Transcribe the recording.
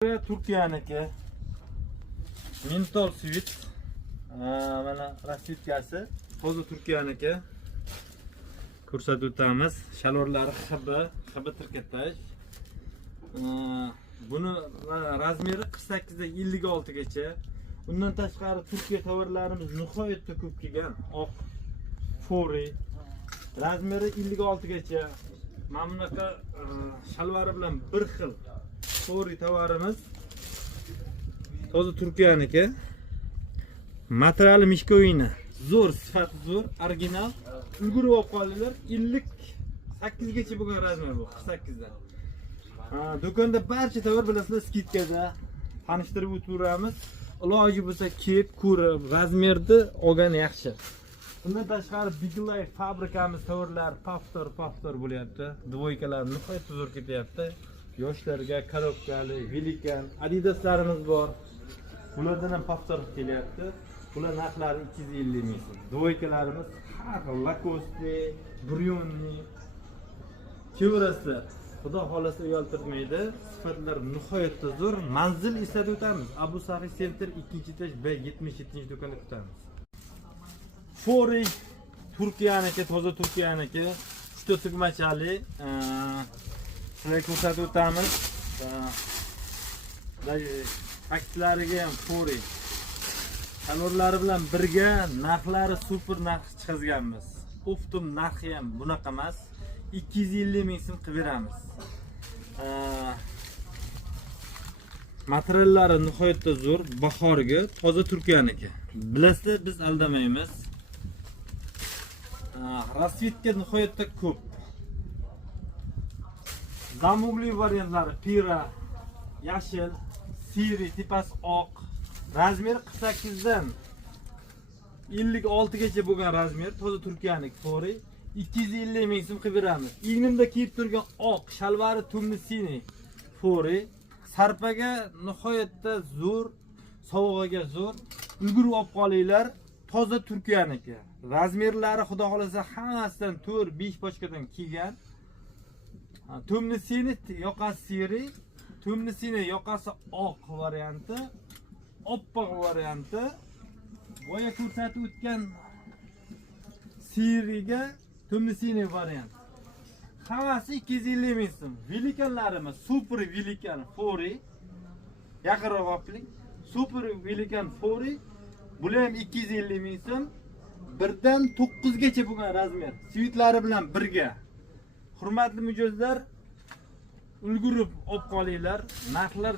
Turkiyaniki mentol svit, mana rasvitkasi toza Turkiyaniki ko'rsatib o'tamiz. Shalvorlari hibbi tirkatash. Buni razmeri 48 dan 56 gacha. Undan tashqari Turkiya tovarlarimiz nihoyatda ko'p kelgan. Oq fori razmeri 56 gacha. Mana bunaqa shalvari bilan bir xil fori tovarimiz toza Turkiyaniki. Materiali mishkovina. Zo'r, sifati zo'r, original. Ulgurib olib qolinglar. 58 gacha bo'lgan razmer bu, 48 dan. Do'konda barcha tovar bilasizlar skidkada tanishtirib o'tamiz. Iloji bo'lsa kelib ko'rib, razmerni olgan yaxshi. Bundan tashqari Big Life fabrikamiz tovarlar paftor bo'lyapti. Dvoykalar nihoyatda zo'r ketyapti. Yoshlarga korobkali, velikan, Adidaslarimiz bor. Bulardan ham paftor kelyapti. Bular narxlari 250 ming so'm. Dvoykalarimiz har xil Lacoste, Brioni, Chevrasi. Xudo xolasa uyaltirmaydi. Sifatlari nihoyatda zo'r. Manzil eslatib o'tamiz. Abu Sahi Center 2-etaj B77-do'konda kutamiz. Fori Turkiyaniki, toza Turkiyaniki, 3 ta tugmachali. Sizlarga ko'rsatib o'tamiz. Takslariga ham Fori. Kalorlari bilan birga narxlari super narx chiqazganmiz. Oftum narxi ham bunaqa emas. 250 ming so'm qilib beramiz. Materiallari nihoyatda zo'r, bahorgi, toza Turkiyaniki. Bilasizlar, biz aldamaymiz. Rasvitka nihoyatda ko'p. Zamugli variantlari pira, yashil, siri, tipasi oq. Razmer 48 dan 56 gacha bo'lgan razmer, toza Turkiyaniki fori 250 ming so'm qilib beramiz. Ignimda kiyib turgan oq shalvari tumnisini fori sarpaga nihoyatda zo'r, sovg'aga zo'r. Ulgurib olib qolinglar, toza Turkiyaniki. Razmerlari xudo xolasa hammasidan 4-5 pochkadan kelgan. Tumnisini yoqasi siri, tumnisini yoqasi oq varianti. Oppoq varianti. Boya ko'rsatib o'tgan siriga tumnisini variant. Hammasi 250 ming so'm. Velikanlarimiz super velikan fori. Yaqinroq opiling. Super velikan fori. Bular ham 250 ming so'm. 1 dan 9 gacha bo'lgan razmer. Svitlari bilan birga. Hurmatli mijozlar, ulgurib olib qolinglar. Narxlar